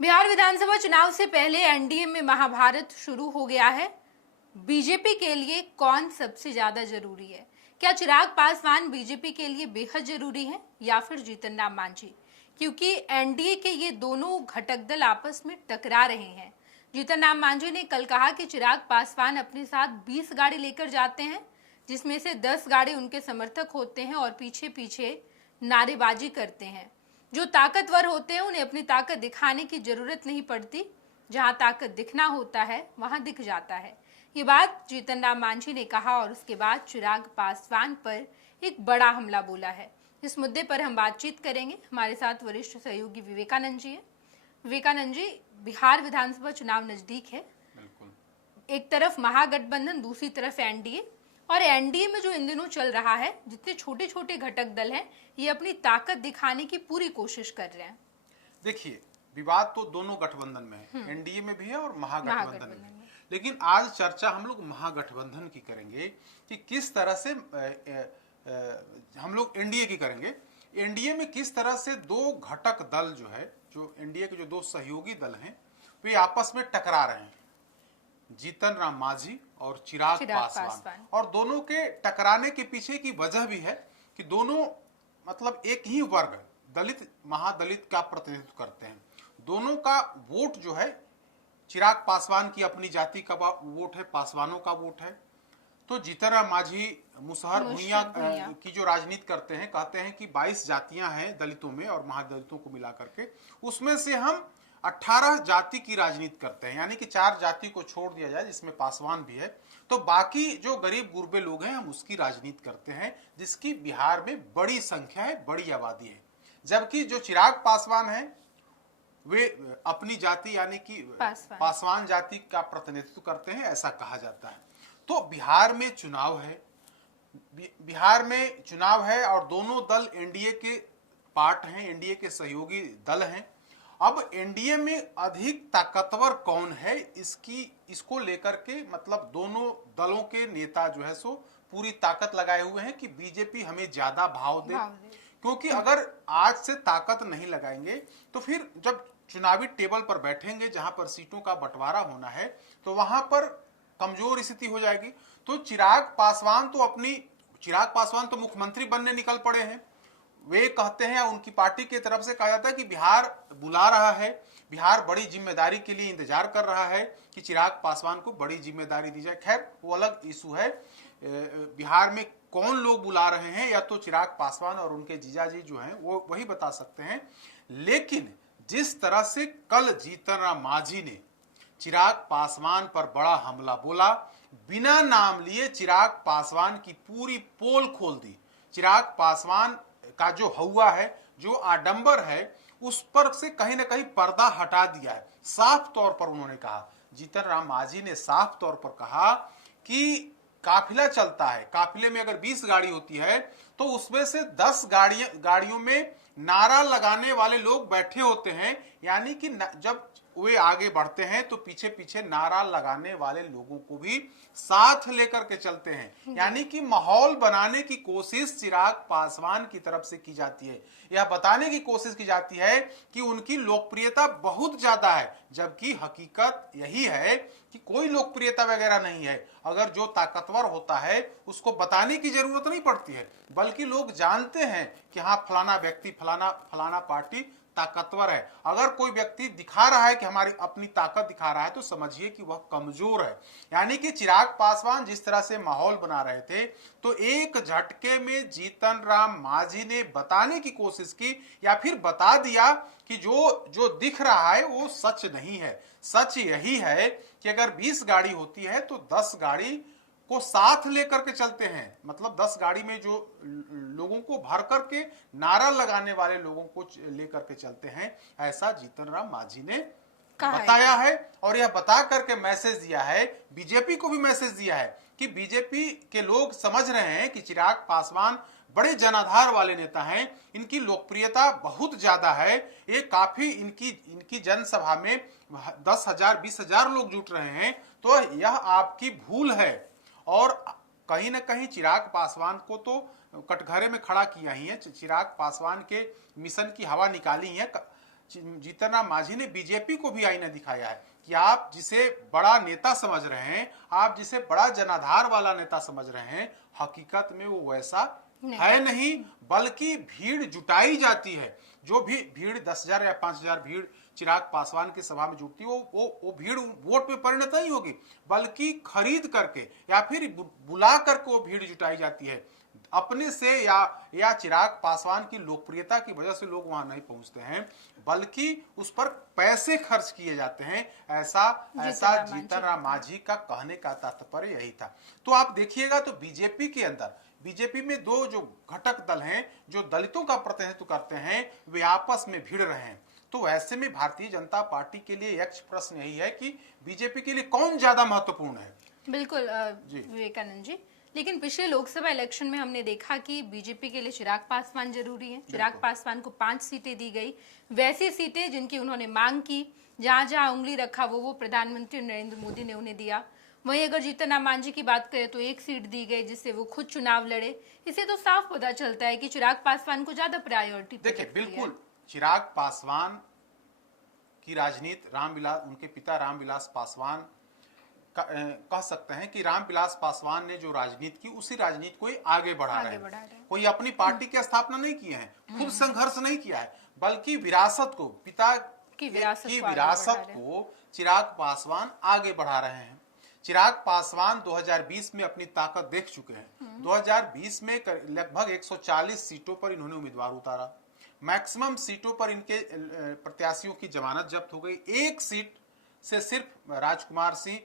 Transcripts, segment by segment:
बिहार विधानसभा चुनाव से पहले एनडीए में महाभारत शुरू हो गया है। बीजेपी के लिए कौन सबसे ज्यादा जरूरी है? क्या चिराग पासवान बीजेपी के लिए बेहद जरूरी है या फिर जीतन राम मांझी? क्योंकि एनडीए के ये दोनों घटक दल आपस में टकरा रहे हैं। जीतन राम मांझी ने कल कहा कि चिराग पासवान अपने साथ 20 गाड़ी लेकर जाते हैं, जिसमें से 10 गाड़ी उनके समर्थक होते हैं और पीछे पीछे नारेबाजी करते हैं। जो ताकतवर होते हैं उन्हें अपनी ताकत दिखाने की जरूरत नहीं पड़ती, जहां ताकत दिखना होता है वहां दिख जाता है। ये बात जीतन राम मांझी ने कहा और उसके बाद चिराग पासवान पर एक बड़ा हमला बोला है। इस मुद्दे पर हम बातचीत करेंगे। हमारे साथ वरिष्ठ सहयोगी विवेकानंद जी है। विवेकानंद जी, बिहार विधानसभा चुनाव नजदीक है। बिल्कुल। एक तरफ महागठबंधन, दूसरी तरफ एनडीए, और एनडीए में जो इन दिनों चल रहा है, जितने छोटे छोटे घटक दल हैं, ये अपनी ताकत दिखाने की पूरी कोशिश कर रहे हैं। देखिए, विवाद तो दोनों गठबंधन में है, एनडीए में भी है और महागठबंधन में। लेकिन आज चर्चा हम लोग महागठबंधन की करेंगे कि किस तरह से हम लोग एनडीए की करेंगे। एनडीए में किस तरह से दो घटक दल जो है, जो एनडीए के जो दो सहयोगी दल हैं, वे आपस में टकरा रहे हैं, जीतन राम मांझी और चिराग पासवान। और दोनों के टकराने के पीछे की वजह भी है कि दोनों मतलब एक ही वर्ग, दलित महादलित का प्रतिनिधित्व करते हैं। दोनों का वोट जो है, चिराग पासवान की अपनी जाति का वोट है, पासवानों का वोट है। तो जीतन राम मांझी मुसहर भुइयां की जो राजनीति करते हैं, कहते हैं कि 22 जातियां हैं दलितों में और महादलितों को मिला करके, उसमें से हम 18 जाति की राजनीति करते हैं, यानी कि 4 जाति को छोड़ दिया जाए जिसमें पासवान भी है, तो बाकी जो गरीब गुरबे लोग हैं हम उसकी राजनीति करते हैं, जिसकी बिहार में बड़ी संख्या है, बड़ी आबादी है। जबकि जो चिराग पासवान है वे अपनी जाति यानी कि पासवान जाति का प्रतिनिधित्व करते हैं, ऐसा कहा जाता है। तो बिहार में चुनाव है, बिहार में चुनाव है और दोनों दल एनडीए के पार्ट हैं, एनडीए के सहयोगी दल हैं। अब एनडीए में अधिक ताकतवर कौन है, इसको लेकर के मतलब दोनों दलों के नेता जो है सो पूरी ताकत लगाए हुए हैं कि बीजेपी हमें ज्यादा भाव दे। क्योंकि अगर आज से ताकत नहीं लगाएंगे तो फिर जब चुनावी टेबल पर बैठेंगे, जहां पर सीटों का बंटवारा होना है, तो वहां पर कमजोर स्थिति हो जाएगी। तो चिराग पासवान तो मुख्यमंत्री बनने निकल पड़े हैं। वे कहते हैं, उनकी पार्टी की तरफ से कहा जाता है कि बिहार बुला रहा है, बिहार बड़ी जिम्मेदारी के लिए इंतजार कर रहा है कि चिराग पासवान को बड़ी जिम्मेदारी दी जाए। खैर, वो अलग इशू है। बिहार में कौन लोग बुला रहे हैं या तो चिराग पासवान और उनके जीजाजी जो हैं वो वही बता सकते हैं। लेकिन जिस तरह से कल जीतन राम मांझी ने चिराग पासवान पर बड़ा हमला बोला, बिना नाम लिए चिराग पासवान की पूरी पोल खोल दी, चिराग पासवान का जो हौवा है, जो आडंबर है, उस पर से कहीं ना कहीं पर्दा हटा दिया है। साफ तौर पर उन्होंने कहा, जीतन राम मांझी ने साफ तौर पर कहा कि काफिला चलता है, काफिले में अगर 20 गाड़ी होती है तो उसमें से 10 गाड़ियों में नारा लगाने वाले लोग बैठे होते हैं, यानी कि जब वे आगे बढ़ते हैं तो पीछे पीछे नारा लगाने वाले लोगों को भी साथ लेकर के चलते हैं। यानी कि माहौल बनाने की कोशिश चिराग पासवान की तरफ से की जाती है, यह बताने की कोशिश की जाती है कि उनकी लोकप्रियता बहुत ज्यादा है, जबकि हकीकत यही है कि कोई लोकप्रियता वगैरह नहीं है। अगर जो ताकतवर होता है उसको बताने की जरूरत नहीं पड़ती है, बल्कि लोग जानते हैं कि हाँ, फलाना व्यक्ति, फलाना पार्टी ताकतवर है। अगर कोई व्यक्ति दिखा रहा है कि हमारी अपनी ताकत दिखा रहा है तो समझिए कि वह कमजोर है। यानी कि चिराग पासवान जिस तरह से माहौल बना रहे थे, तो एक झटके में जीतन राम मांझी ने बताने की कोशिश की या फिर बता दिया कि जो दिख रहा है वो सच नहीं है। सच यही है कि अगर 20 गाड़ी होती है तो 10 गाड़ी को साथ लेकर के चलते हैं, मतलब 10 गाड़ी में जो लोगों को भर करके नारा लगाने वाले लोगों को लेकर के चलते हैं, ऐसा जीतन राम मांझी ने बताया है। और यह बता करके मैसेज दिया है, बीजेपी को भी मैसेज दिया है कि बीजेपी के लोग समझ रहे हैं कि चिराग पासवान बड़े जनाधार वाले नेता हैं, इनकी लोकप्रियता बहुत ज्यादा है, ये काफी इनकी जनसभा में 10,000 20,000 लोग जुट रहे हैं, तो यह आपकी भूल है। और कहीं ना कहीं चिराग पासवान को तो कटघरे में खड़ा किया ही है, चिराग पासवान के मिशन की हवा निकाली है। जीतन राम मांझी ने बीजेपी को भी आईना दिखाया है कि आप जिसे बड़ा नेता समझ रहे हैं, आप जिसे बड़ा जनाधार वाला नेता समझ रहे हैं, हकीकत में वो वैसा है नहीं, बल्कि भीड़ जुटाई जाती है। जो भी भीड़ 10,000 या 5,000 भीड़ चिराग पासवान की सभा में जुटती है, वो भीड़ वोट में परिणत नहीं होगी, बल्कि खरीद करके या फिर बुला करके वो भीड़ जुटाई जाती है। अपने से या चिराग पासवान की लोकप्रियता की वजह से लोग वहां नहीं पहुंचते हैं, बल्कि उस पर पैसे खर्च किए जाते हैं। ऐसा जीतन राम मांझी का कहने का तात्पर्य यही था। तो आप देखिएगा तो बीजेपी में दो जो घटक दल हैं जो दलितों का प्रतिनिधित्व करते हैं, वे आपस में भिड़ रहे हैं। तो ऐसे में भारतीय जनता पार्टी के लिए यक्ष प्रश्न यही है कि बीजेपी के लिए कौन ज्यादा महत्वपूर्ण है। बिल्कुल विवेकानंद जी, लेकिन पिछले लोकसभा इलेक्शन में हमने देखा कि बीजेपी के लिए चिराग पासवान जरूरी है। चिराग पासवान को 5 सीटें दी गई, वैसी सीटें जिनकी उन्होंने मांग की, जहां जहां उंगली रखा वो प्रधानमंत्री नरेंद्र मोदी ने उन्हें दिया। वहीं अगर जीतन राम मांझी की बात करें तो 1 सीट दी गई जिससे वो खुद चुनाव लड़े। इससे तो साफ पता चलता है कि चिराग पासवान को ज्यादा प्रायोरिटी। देखिए, बिल्कुल चिराग पासवान की राजनीति उनके पिता रामविलास पासवान कह सकते हैं कि रामविलास पासवान ने जो राजनीति की, उसी राजनीति को आगे बढ़ा रहे हैं। कोई अपनी पार्टी की स्थापना नहीं की है, खुद संघर्ष नहीं किया है, बल्कि विरासत को, पिता की विरासत को चिराग पासवान आगे बढ़ा रहे हैं। चिराग पासवान 2020 में अपनी ताकत देख चुके हैं। 2020 में लगभग 140 सीटों पर इन्होंने उम्मीदवार उतारा। मैक्सिमम सीटों पर इनके प्रत्याशियों की जमानत जब्त हो गई। 1 सीट से सिर्फ राजकुमार सिंह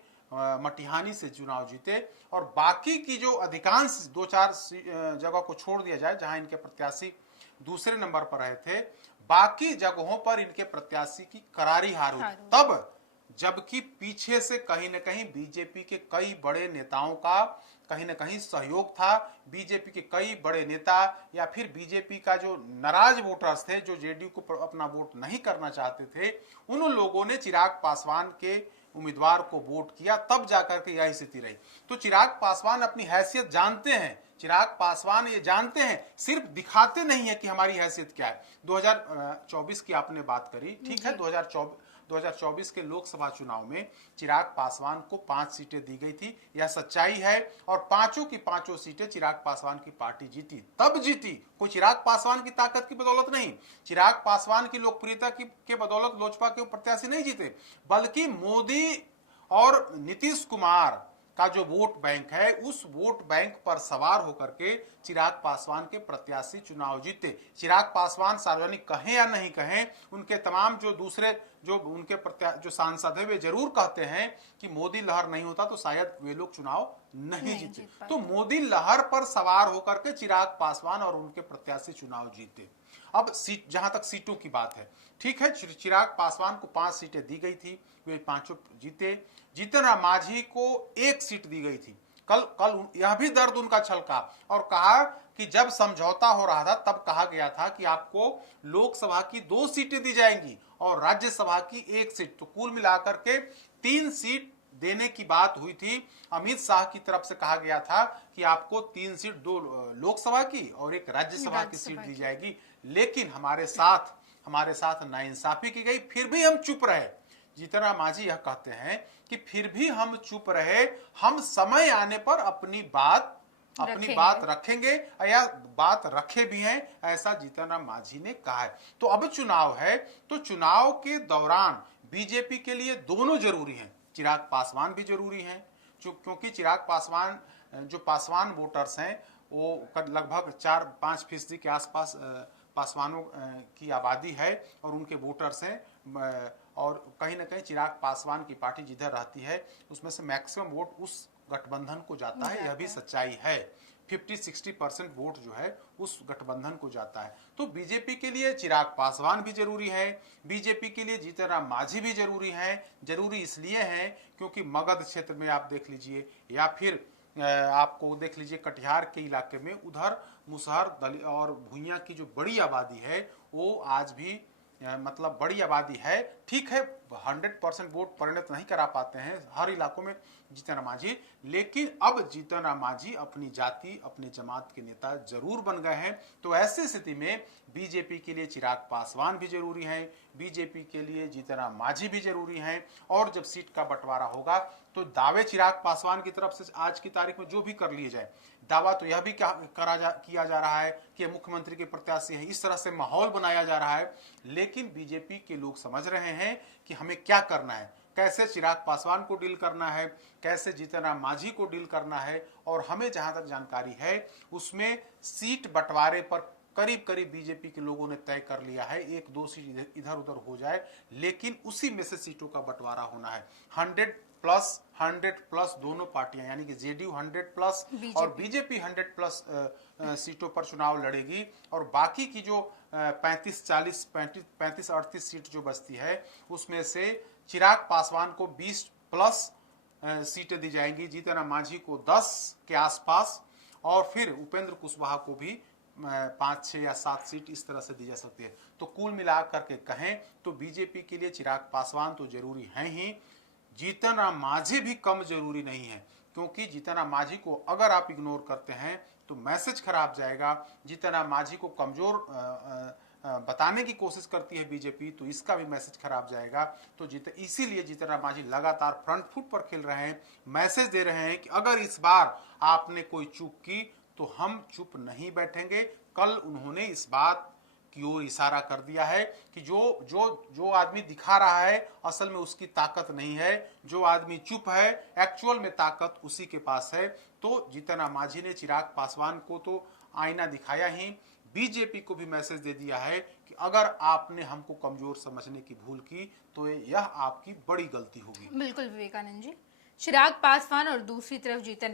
मटिहानी से चुनाव जीते, और बाकी की जो अधिकांश 2-4 जगह को छोड़ दिया जाए जहां इनके प्रत्याशी दूसरे नंबर पर रहे थे, बाकी जगहों पर इनके प्रत्याशी की करारी हार हुई। तब जबकि पीछे से कहीं न कहीं बीजेपी के कई बड़े नेताओं का कहीं न कहीं सहयोग था। बीजेपी के कई बड़े नेता या फिर बीजेपी का जो नाराज वोटर्स थे, जो जेडीयू को अपना वोट नहीं करना चाहते थे, उन लोगों ने चिराग पासवान के उम्मीदवार को वोट किया, तब जाकर के यह स्थिति रही। तो चिराग पासवान अपनी हैसियत जानते हैं। चिराग पासवान ये जानते हैं, सिर्फ दिखाते नहीं है कि हमारी हैसियत क्या है। 2024 की आपने बात करी, ठीक है। 2024 के लोकसभा चुनाव में चिराग पासवान को 5 सीटें दी गई थी, यह सच्चाई है। और पांचों की पांचों सीटें चिराग पासवान की पार्टी जीती। तब जीती, कोई चिराग पासवान की ताकत की बदौलत नहीं, चिराग पासवान की लोकप्रियता के बदौलत लोजपा के प्रत्याशी नहीं जीते, बल्कि मोदी और नीतीश कुमार का जो वोट बैंक है, उस वोट बैंक पर सवार होकर के चिराग पासवान के प्रत्याशी चुनाव जीते। चिराग पासवान सार्वजनिक कहें या नहीं कहें, उनके तमाम जो दूसरे जो उनके जो सांसद है, वे जरूर कहते हैं कि मोदी लहर नहीं होता तो शायद वे लोग चुनाव नहीं जीते। तो मोदी लहर पर सवार होकर के चिराग पासवान और उनके प्रत्याशी चुनाव जीते। अब सीट, जहां तक सीटों की बात है, ठीक है, चिराग पासवान को 5 सीटें दी गई थी, वे 5 जीते। जीतन राम मांझी को 1 सीट दी गई थी। कल यह भी दर्द उनका छलका और कहा कि जब समझौता हो रहा था तब कहा गया था कि आपको लोकसभा की 2 सीटें दी जाएंगी और राज्यसभा की 1 सीट, तो कुल मिलाकर के 3 सीट देने की बात हुई थी। अमित शाह की तरफ से कहा गया था कि आपको 3 सीट, 2 लोकसभा की और 1 राज्यसभा की सीट दी जाएगी। लेकिन हमारे साथ नाइंसाफी की गई, फिर भी हम चुप रहे। जीतन राम मांझी यह कहते हैं कि फिर भी हम चुप रहे, हम समय आने पर अपनी बात रखेंगे या बात रखे भी हैं, ऐसा जीतन राम मांझी ने कहा है। तो अब चुनाव है, तो चुनाव के दौरान बीजेपी के लिए दोनों जरूरी हैं। चिराग पासवान भी जरूरी हैं, क्योंकि चिराग पासवान, जो पासवान वोटर्स हैं, वो लगभग 4-5% के आसपास पासवानों की आबादी है और उनके वोटर्स हैं। और कहीं ना कहीं चिराग पासवान की पार्टी जिधर रहती है उसमें से मैक्सिमम वोट उस गठबंधन को जाता है, यह भी सच्चाई है। 50-60% वोट जो है उस गठबंधन को जाता है। तो बीजेपी के लिए चिराग पासवान भी जरूरी है, बीजेपी के लिए जीतन राम मांझी भी जरूरी है। जरूरी इसलिए है क्योंकि मगध क्षेत्र में आप देख लीजिए, या फिर आपको देख लीजिए कटिहार के इलाके में, उधर मुसहर और भुइयां की जो बड़ी आबादी है, वो आज भी मतलब बड़ी आबादी है। ठीक है, 100% वोट परिणत नहीं करा पाते हैं हर इलाकों में जीतन राम मांझी, लेकिन अब जीतन राम मांझी अपनी जाति अपने जमात के नेता जरूर बन गए हैं। तो ऐसी स्थिति में बीजेपी के लिए चिराग पासवान भी जरूरी है, बीजेपी के लिए जीतन राम मांझी भी जरूरी है। और जब सीट का बंटवारा होगा तो दावे चिराग पासवान की तरफ से आज की तारीख में जो भी कर लिए जाए, दावा तो यह भी किया जा रहा है कि मुख्यमंत्री के प्रत्याशी हैं, इस तरह से माहौल बनाया जा रहा है। लेकिन बीजेपी के लोग समझ रहे हैं कि हमें क्या करना है, कैसे चिराग पासवान को डील करना है, कैसे जीतन राम मांझी को डील करना है। और हमें जहां तक जानकारी है उसमें सीट बंटवारे पर करीब करीब बीजेपी के लोगों ने तय कर लिया है, 1-2 सीट इधर उधर हो जाए, लेकिन उसी में से सीटों का बंटवारा होना है। 100+ दोनों पार्टियां यानी कि जेडीयू 100+ और बीजेपी 100+ सीटों पर चुनाव लड़ेगी। और बाकी की जो 35-38 सीट जो बचती है उसमें से चिराग पासवान को 20+ सीटें दी जाएंगी, जीतन राम मांझी को 10 के आसपास, और फिर उपेंद्र कुशवाहा को भी 5, 6 या 7 सीट इस तरह से दी जा सकती है। तो कुल मिलाकर के कहें तो बीजेपी के लिए चिराग पासवान तो जरूरी हैं ही, जीतन राम मांझी भी कम जरूरी नहीं है, क्योंकि जीतन राम मांझी को अगर आप इग्नोर करते हैं तो मैसेज खराब जाएगा। जीतन राम मांझी को कमजोर बताने की कोशिश करती है बीजेपी, तो इसका भी मैसेज खराब जाएगा। तो इसीलिए जीतन राम मांझी लगातार फ्रंट फुट पर खेल रहे हैं, मैसेज दे रहे हैं कि अगर इस बार आपने कोई चूक की तो हम चुप नहीं बैठेंगे। कल उन्होंने इस बात की ओर इशारा कर दिया है कि जो आदमी दिखा रहा है असल में उसकी ताकत नहीं है, जो आदमी चुप है एक्चुअल में ताकत उसी के पास है। तो जीतन राम मांझी ने चिराग पासवान को तो आईना दिखाया ही, बीजेपी को भी मैसेज दे दिया है कि अगर आपने हमको कमजोर समझने की भूल की तो यह आपकी बड़ी गलती होगी। बिल्कुल विवेकानंद जी, चिराग पासवान और दूसरी तरफ जीतन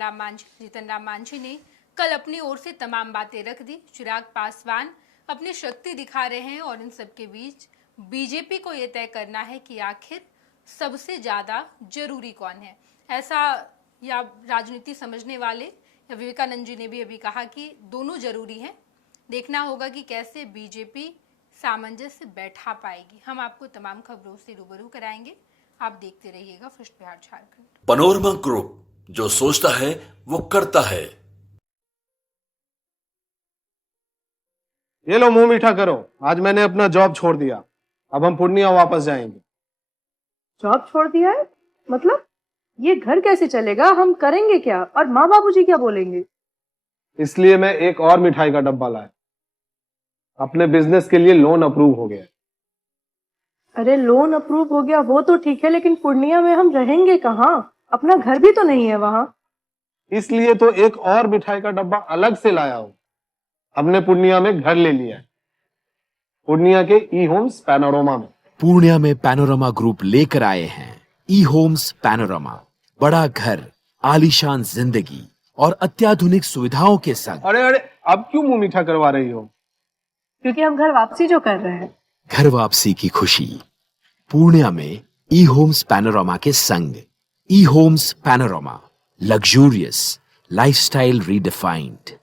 राम मांझी ने कल अपनी ओर से तमाम बातें रख दी। चिराग पासवान अपनी शक्ति दिखा रहे हैं और इन सब के बीच बीजेपी को यह तय करना है कि आखिर सबसे ज्यादा जरूरी कौन है। ऐसा या राजनीति समझने वाले या विवेकानंद जी ने भी अभी कहा कि दोनों जरूरी हैं। देखना होगा कि कैसे बीजेपी सामंजस्य बैठा पाएगी। हम आपको तमाम खबरों से रूबरू कराएंगे, आप देखते रहिएगा first Bihar Jharkhand. Panorama group, जो सोचता है वो करता है। ये लो मुंह मीठा करो, आज मैंने अपना जॉब छोड़ दिया, अब हम पूर्णिया वापस जाएंगे। जॉब छोड़ दिया है? मतलब ये घर कैसे चलेगा, हम करेंगे क्या और माँ बाबूजी क्या बोलेंगे? इसलिए मैं एक और मिठाई का डब्बा लाया, अपने बिजनेस के लिए लोन अप्रूव हो गया। अरे लोन अप्रूव हो गया वो तो ठीक है, लेकिन पूर्णिया में हम रहेंगे कहाँ? अपना घर भी तो नहीं है वहाँ। इसलिए तो एक और मिठाई का डब्बा अलग से लाया हूँ। हमने पूर्णिया में घर ले लिया है, पूर्णिया के ई होम्स पैनोरमा में। पूर्णिया में पैनोरमा ग्रुप लेकर आए हैं ई होम्स पैनोरमा, बड़ा घर, आलीशान जिंदगी और अत्याधुनिक सुविधाओं के संग। अरे अब क्यों मुंह मीठा करवा रही हो? क्योंकि हम घर वापसी जो कर रहे हैं। घर वापसी की खुशी पूर्णिया में ई होम्स पैनोरमा के संग। E Homes Panorama, luxurious lifestyle redefined.